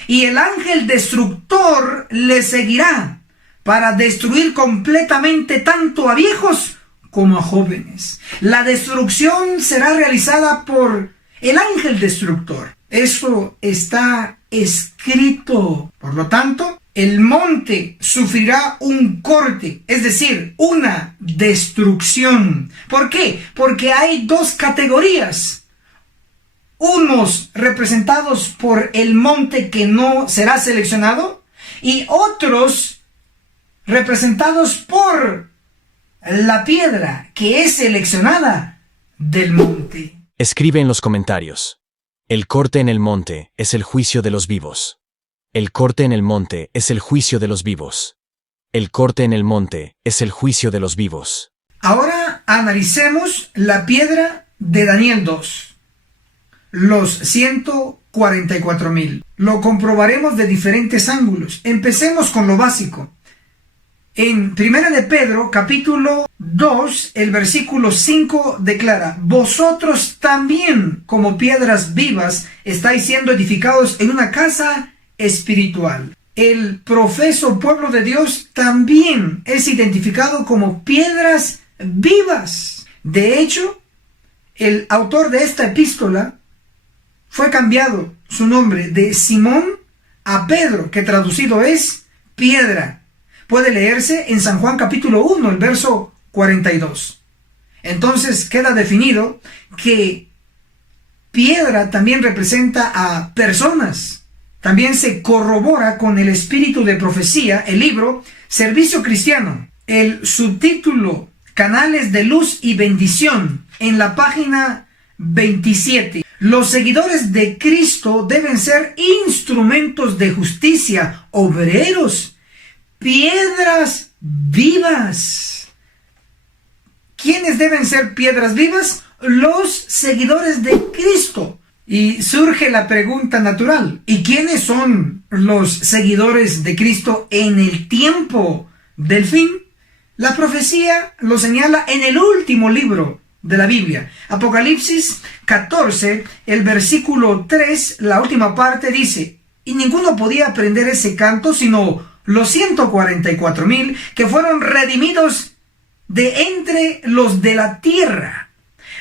y el ángel destructor le seguirá para destruir completamente tanto a viejos como a jóvenes. La destrucción será realizada por el ángel destructor. Eso está escrito. Por lo tanto, el monte sufrirá un corte, es decir, una destrucción. ¿Por qué? Porque hay dos categorías. Unos representados por el monte que no será seleccionado, y otros representados por la piedra que es seleccionada del monte. Escribe en los comentarios: el corte en el monte es el juicio de los vivos. El corte en el monte es el juicio de los vivos. El corte en el monte es el juicio de los vivos. Ahora analicemos la piedra de Daniel 2. Los 144,000. Lo comprobaremos de diferentes ángulos. Empecemos con lo básico. En 1 de Pedro, capítulo 2, el versículo 5 declara: vosotros también, como piedras vivas, estáis siendo edificados en una casa espiritual. El profeso pueblo de Dios también es identificado como piedras vivas. De hecho, el autor de esta epístola fue cambiado su nombre de Simón a Pedro, que traducido es piedra. Puede leerse en San Juan capítulo 1, el verso 42. Entonces queda definido que piedra también representa a personas. También se corrobora con el espíritu de profecía, el libro Servicio Cristiano. El subtítulo Canales de Luz y Bendición en la página 27. Los seguidores de Cristo deben ser instrumentos de justicia, obreros, piedras vivas. ¿Quiénes deben ser piedras vivas? Los seguidores de Cristo. Y surge la pregunta natural: ¿y quiénes son los seguidores de Cristo en el tiempo del fin? La profecía lo señala en el último libro de la Biblia. Apocalipsis 14, el versículo 3, la última parte dice: y ninguno podía aprender ese canto sino los 144,000 que fueron redimidos de entre los de la tierra.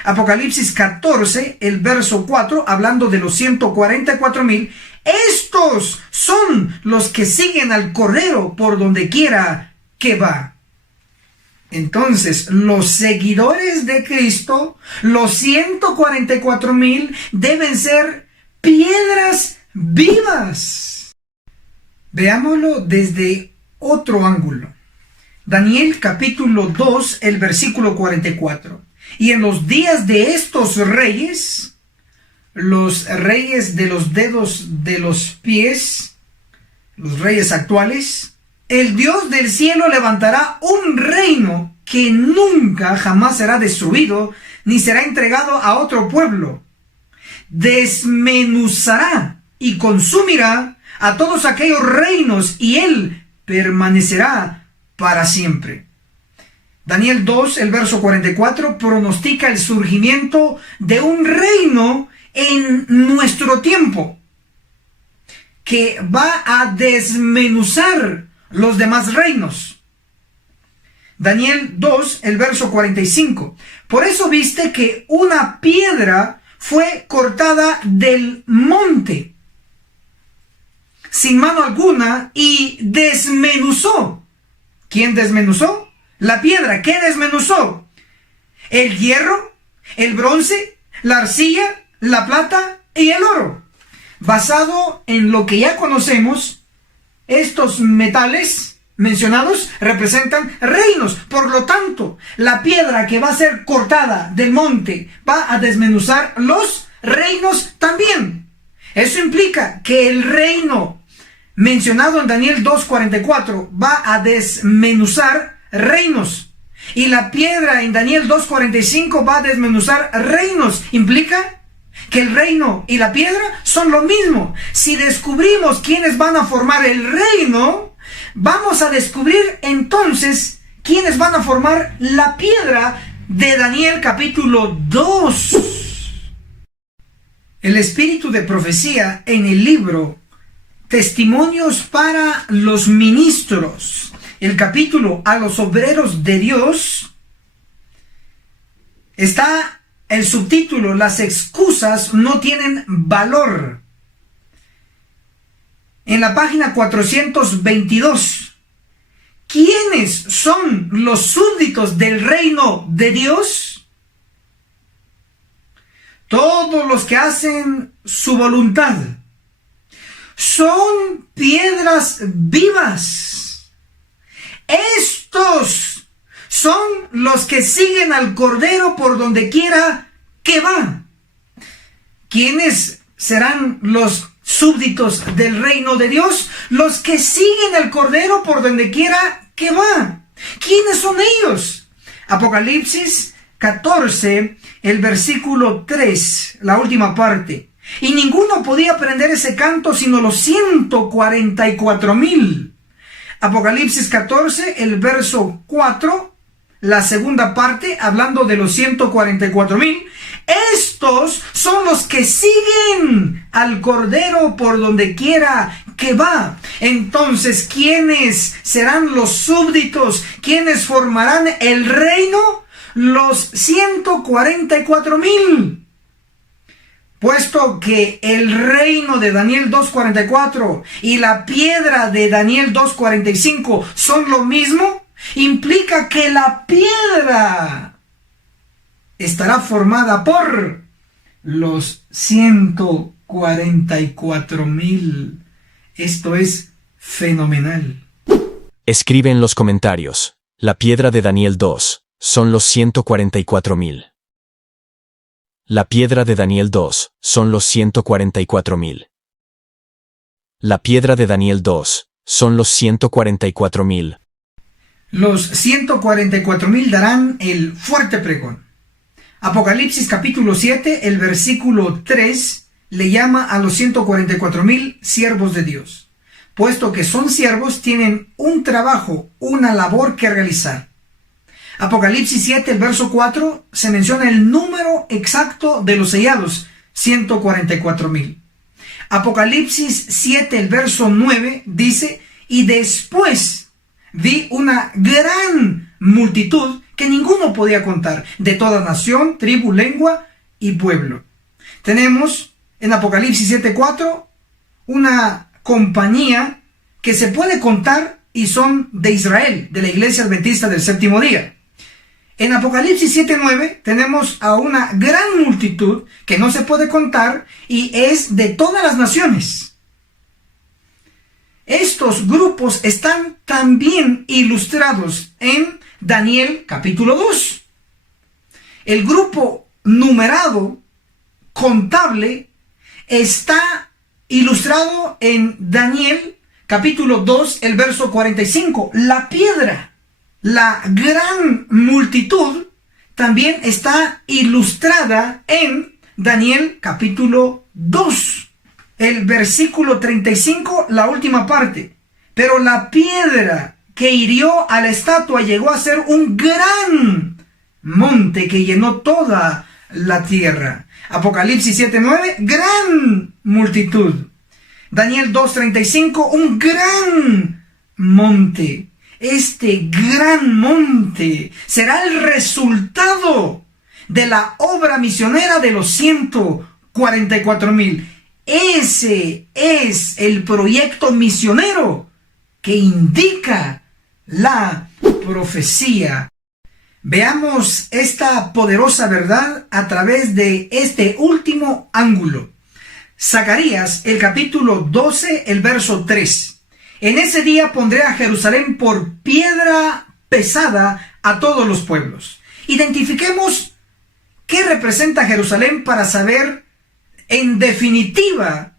Apocalipsis 14, el verso 4, hablando de los 144,000, estos son los que siguen al Cordero por donde quiera que va. Entonces, los seguidores de Cristo, los 144,000, deben ser piedras vivas. Veámoslo desde otro ángulo. Daniel capítulo 2, el versículo 44. Y en los días de estos reyes, los reyes de los dedos de los pies, los reyes actuales, el Dios del cielo levantará un reino que nunca jamás será destruido ni será entregado a otro pueblo. Desmenuzará y consumirá a todos aquellos reinos y él permanecerá para siempre. Daniel 2, el verso 44, pronostica el surgimiento de un reino en nuestro tiempo que va a desmenuzar los demás reinos. Daniel 2, el verso 45. Por eso viste que una piedra fue cortada del monte, sin mano alguna, y desmenuzó. ¿Quién desmenuzó? La piedra. ¿Qué desmenuzó? El hierro, el bronce, la arcilla, la plata y el oro. Basado en lo que ya conocemos, estos metales mencionados representan reinos. Por lo tanto, la piedra que va a ser cortada del monte va a desmenuzar los reinos también. Eso implica que el reino mencionado en Daniel 2:44 va a desmenuzar reinos. Y la piedra en Daniel 2:45 va a desmenuzar reinos. Implica que el reino y la piedra son lo mismo. Si descubrimos quiénes van a formar el reino, vamos a descubrir entonces quiénes van a formar la piedra de Daniel capítulo 2. El espíritu de profecía en el libro Testimonios para los ministros, el capítulo a los obreros de Dios, está el subtítulo: las excusas no tienen valor. En la página 422, ¿quiénes son los súbditos del reino de Dios? Todos los que hacen su voluntad. Son piedras vivas. Estos son los que siguen al Cordero por donde quiera que va. ¿Quiénes serán los súbditos del reino de Dios? Los que siguen al Cordero por donde quiera que va. ¿Quiénes son ellos? Apocalipsis 14, el versículo 3, la última parte. Y ninguno podía aprender ese canto sino los 144,000. Apocalipsis 14, el verso 4, la segunda parte, hablando de los 144,000. Estos son los que siguen al Cordero por donde quiera que va. Entonces, ¿quiénes serán los súbditos? ¿Quiénes formarán el reino? Los 144,000. Puesto que el reino de Daniel 2:44 y la piedra de Daniel 2:45 son lo mismo, implica que la piedra estará formada por los 144,000. Esto es fenomenal. Escribe en los comentarios: la piedra de Daniel 2 son los 144,000. La piedra de Daniel 2 son los 144,000. La piedra de Daniel 2 son los 144,000. Los 144,000 darán el fuerte pregón. Apocalipsis capítulo 7, el versículo 3, le llama a los 144,000 siervos de Dios. Puesto que son siervos, tienen un trabajo, una labor que realizar. Apocalipsis 7, el verso 4, se menciona el número exacto de los sellados, 144,000. Apocalipsis 7, el verso 9, dice: y después vi una gran multitud que ninguno podía contar, de toda nación, tribu, lengua y pueblo. Tenemos en Apocalipsis 7:4 una compañía que se puede contar y son de Israel, de la iglesia adventista del séptimo día. En Apocalipsis 7:9 tenemos a una gran multitud que no se puede contar y es de todas las naciones. Estos grupos están también ilustrados en Daniel capítulo 2. El grupo numerado contable está ilustrado en Daniel capítulo 2, el verso 45. La piedra, la gran multitud, también está ilustrada en Daniel capítulo 2, el versículo 35, la última parte. Pero la piedra que hirió a la estatua llegó a ser un gran monte que llenó toda la tierra. Apocalipsis 7:9, gran multitud. Daniel 2:35, un gran monte. Este gran monte será el resultado de la obra misionera de los 144,000. Ese es el proyecto misionero que indica la profecía. Veamos esta poderosa verdad a través de este último ángulo. Zacarías, el capítulo 12, el verso 3. En ese día pondré a Jerusalén por piedra pesada a todos los pueblos. Identifiquemos qué representa Jerusalén para saber en definitiva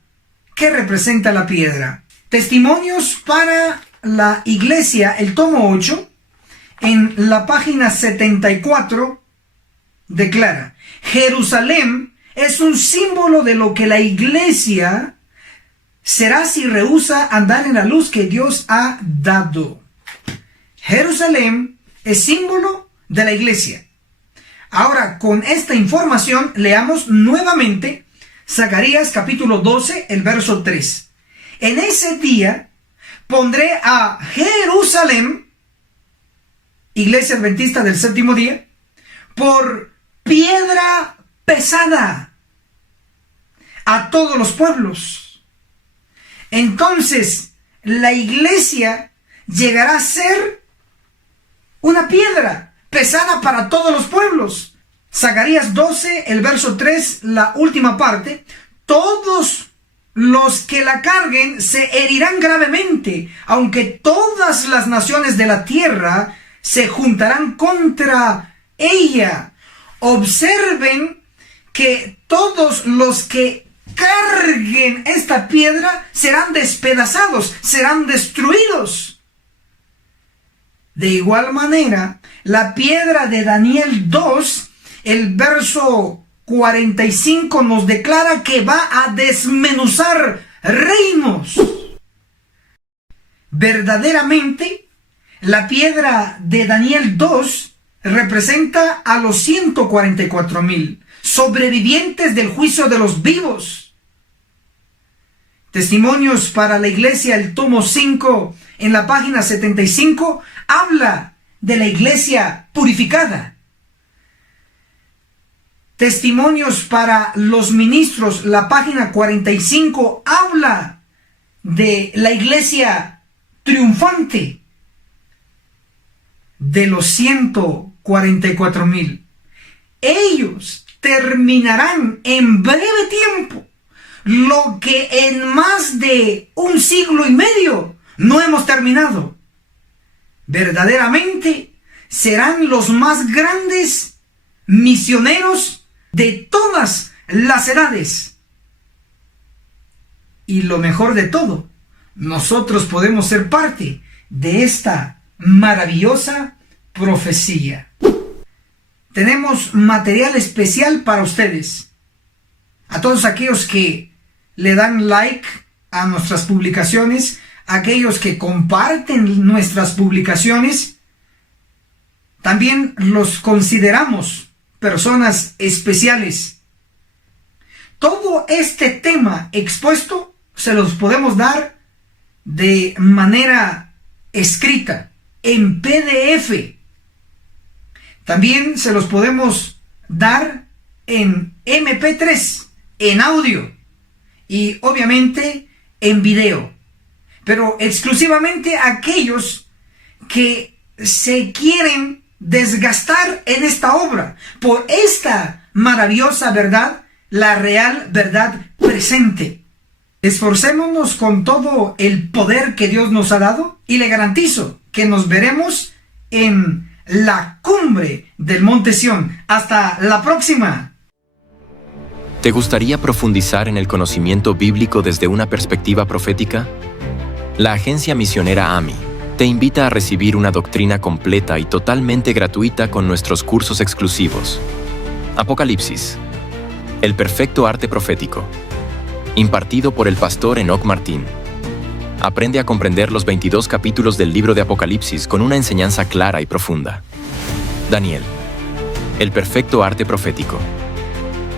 qué representa la piedra. Testimonios para la Iglesia, el tomo 8, en la página 74, declara: Jerusalén es un símbolo de lo que la Iglesia será si rehúsa andar en la luz que Dios ha dado. Jerusalén es símbolo de la Iglesia. Ahora, con esta información, leamos nuevamente Zacarías capítulo 12, el verso 3. En ese día pondré a Jerusalén, Iglesia Adventista del Séptimo Día, por piedra pesada a todos los pueblos. Entonces, la iglesia llegará a ser una piedra pesada para todos los pueblos. Zacarías 12, el verso 3, la última parte. Todos los que la carguen se herirán gravemente, aunque todas las naciones de la tierra se juntarán contra ella. Observen que todos los que carguen esta piedra serán despedazados, serán destruidos. De igual manera, la piedra de Daniel 2, el verso 45 nos declara que va a desmenuzar reinos. Verdaderamente, la piedra de Daniel 2 representa a los 144,000 sobrevivientes del juicio de los vivos. Testimonios para la Iglesia, el tomo 5, en la página 75, habla de la Iglesia purificada. Testimonios para los ministros, la página 45, habla de la Iglesia triunfante. De los 144,000, ellos terminarán en breve tiempo lo que en más de 1 siglo y medio no hemos terminado. Verdaderamente serán los más grandes misioneros de todas las edades. Y lo mejor de todo, nosotros podemos ser parte de esta maravillosa profecía. Tenemos material especial para ustedes. A todos aquellos que le dan like a nuestras publicaciones, aquellos que comparten nuestras publicaciones, también los consideramos personas especiales. Todo este tema expuesto se los podemos dar de manera escrita, en PDF. También se los podemos dar en MP3, en audio y obviamente en video. Pero exclusivamente aquellos que se quieren desgastar en esta obra por esta maravillosa verdad, la real verdad presente. Esforcémonos con todo el poder que Dios nos ha dado y le garantizo que nos veremos en la cumbre del Monte Sión. Hasta la próxima. ¿Te gustaría profundizar en el conocimiento bíblico desde una perspectiva profética? La agencia misionera AMI te invita a recibir una doctrina completa y totalmente gratuita con nuestros cursos exclusivos. Apocalipsis, el perfecto arte profético, impartido por el pastor Enoch Martín. Aprende a comprender los 22 capítulos del libro de Apocalipsis con una enseñanza clara y profunda. Daniel, el perfecto arte profético.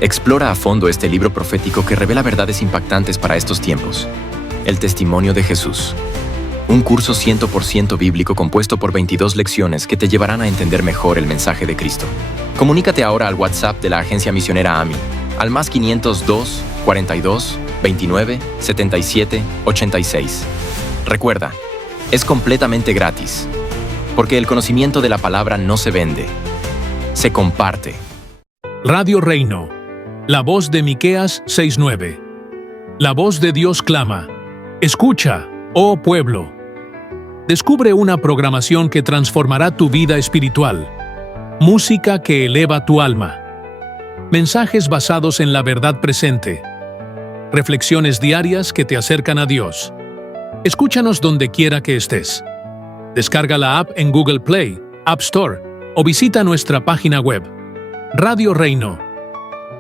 Explora a fondo este libro profético que revela verdades impactantes para estos tiempos. El testimonio de Jesús. Un curso 100% bíblico compuesto por 22 lecciones que te llevarán a entender mejor el mensaje de Cristo. Comunícate ahora al WhatsApp de la agencia misionera AMI, al más 502 42 29 77 86. Recuerda, es completamente gratis, porque el conocimiento de la palabra no se vende, se comparte. Radio Reino, la voz de Miqueas 6:9. La voz de Dios clama: escucha, oh pueblo. Descubre una programación que transformará tu vida espiritual. Música que eleva tu alma. Mensajes basados en la verdad presente. Reflexiones diarias que te acercan a Dios. Escúchanos donde quiera que estés. Descarga la app en Google Play, App Store o visita nuestra página web. Radio Reino,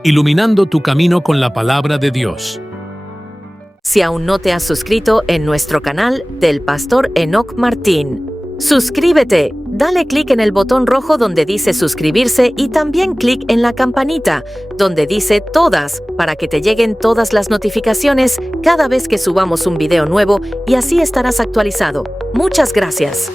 iluminando tu camino con la palabra de Dios. Si aún no te has suscrito en nuestro canal del Pastor Enoch Martín, suscríbete, dale clic en el botón rojo donde dice suscribirse y también clic en la campanita donde dice todas para que te lleguen todas las notificaciones cada vez que subamos un video nuevo y así estarás actualizado. Muchas gracias.